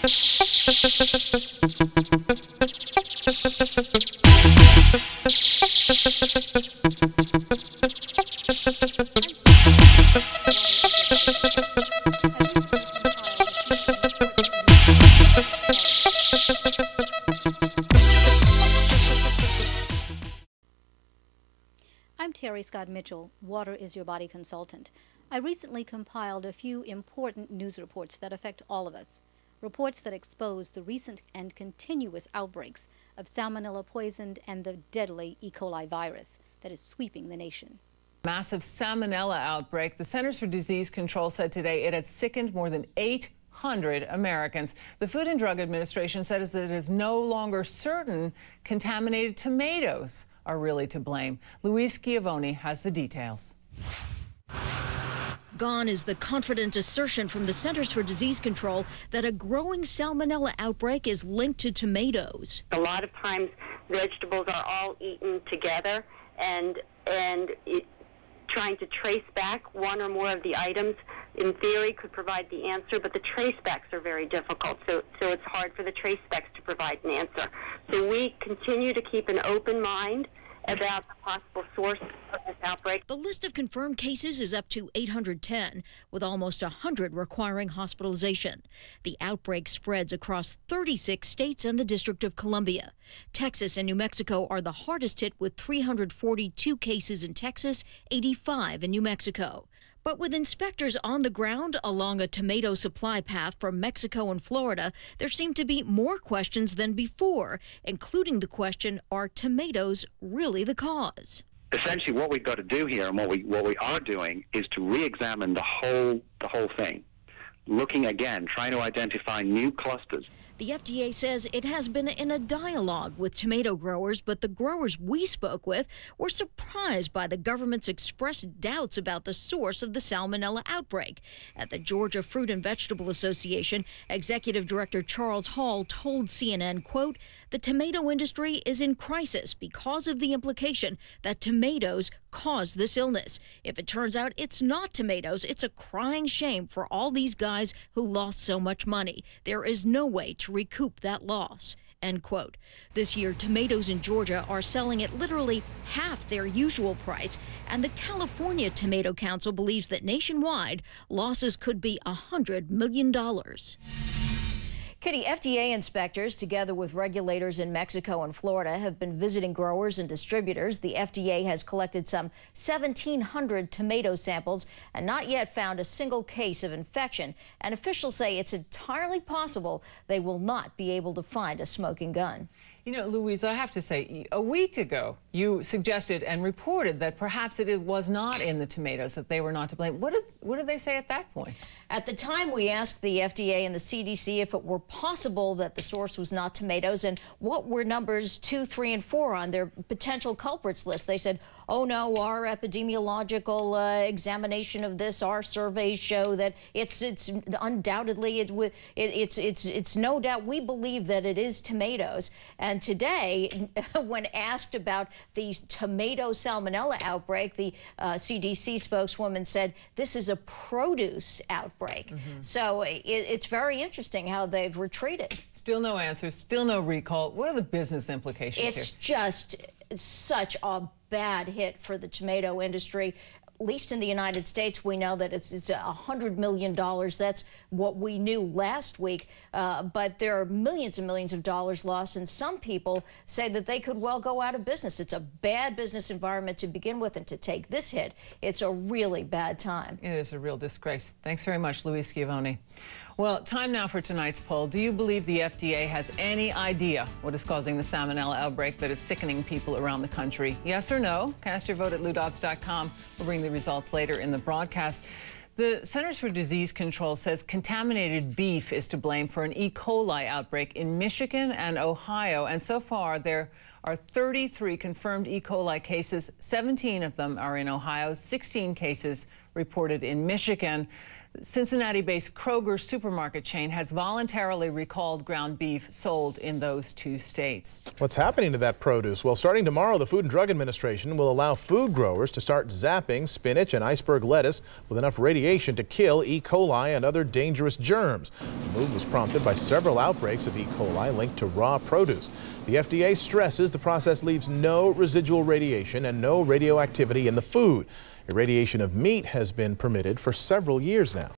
I'm Terry Scott Mitchell, Water is Your Body consultant. I recently compiled a few important news reports that affect all of us. Reports that expose the recent and continuous outbreaks of salmonella poisoned and the deadly E.Coli virus that is sweeping the nation. Massive salmonella outbreak. The Centers for Disease Control said today it had sickened more than 800 Americans. The Food and Drug Administration says that it is no longer certain contaminated tomatoes are really to blame. Louise Schiavone has the details. Gone is the confident assertion from the Centers for Disease Control that a growing salmonella outbreak is linked to tomatoes. A lot of times vegetables are all eaten together, and trying to trace back one or more of the items in theory could provide the answer, but the trace backs are very difficult, so it's hard for the trace backs to provide an answer. So we continue to keep an open mind about the possible source of this outbreak. The list of confirmed cases is up to 810, with almost 100 requiring hospitalization. The outbreak spreads across 36 states and the District of Columbia. Texas and New Mexico are the hardest hit, with 342 cases in Texas, 85 in New Mexico. But with inspectors on the ground along a tomato supply path from Mexico and Florida, there seem to be more questions than before, including the question, are tomatoes really the cause? Essentially, what we've got to do here, and what we are doing, is to re-examine the whole thing, looking again, trying to identify new clusters. The FDA says it has been in a dialogue with tomato growers, but the growers we spoke with were surprised by the government's expressed doubts about the source of the salmonella outbreak. At the Georgia Fruit and Vegetable Association, Executive Director Charles Hall told CNN, quote, "The tomato industry is in crisis because of the implication that tomatoes caused this illness. If it turns out it's not tomatoes, it's a crying shame for all these guys who lost so much money. There is no way to recoup that loss." End quote. This year, tomatoes in Georgia are selling at literally half their usual price, and the California Tomato Council believes that nationwide, losses could be $100 million. Kitty, FDA inspectors, together with regulators in Mexico and Florida, have been visiting growers and distributors. The FDA has collected some 1,700 tomato samples and not yet found a single case of infection. And officials say it's entirely possible they will not be able to find a smoking gun. You know, Louise, I have to say, a week ago, you suggested and reported that perhaps it was not in the tomatoes, that they were not to blame. What did they say at that point? At the time, we asked the FDA and the CDC if it were possible that the source was not tomatoes and what were numbers 2, 3, and 4 on their potential culprits list. They said, oh no, our epidemiological examination of this, our surveys show that it's undoubtedly, it's no doubt, we believe that it is tomatoes. And today, when asked about the tomato salmonella outbreak, the CDC spokeswoman said, this is a produce outbreak. So it's very interesting how they've retreated. Still no answers, still no recall. What are the business implications here? It's just such a bad hit for the tomato industry. At least in the United States, we know that it's $100 million. That's what we knew last week. But there are millions and millions of dollars lost, and some people say that they could well go out of business. It's a bad business environment to begin with, and to take this hit, it's a really bad time. It is a real disgrace. Thanks very much, Louise Schiavone. Well, time now for tonight's poll. Do you believe the FDA has any idea what is causing the salmonella outbreak that is sickening people around the country? Yes or no? Cast your vote at LouDobbs.com. We'll bring the results later in the broadcast. The Centers for Disease Control says contaminated beef is to blame for an E. coli outbreak in Michigan and Ohio. And so far, there are 33 confirmed E. coli cases. 17 of them are in Ohio, 16 cases reported in Michigan. Cincinnati-based Kroger supermarket chain has voluntarily recalled ground beef sold in those 2 states. What's happening to that produce? Well, starting tomorrow, the Food and Drug Administration will allow food growers to start zapping spinach and iceberg lettuce with enough radiation to kill E. coli and other dangerous germs. The move was prompted by several outbreaks of E. coli linked to raw produce. The FDA stresses the process leaves no residual radiation and no radioactivity in the food. Irradiation of meat has been permitted for several years now.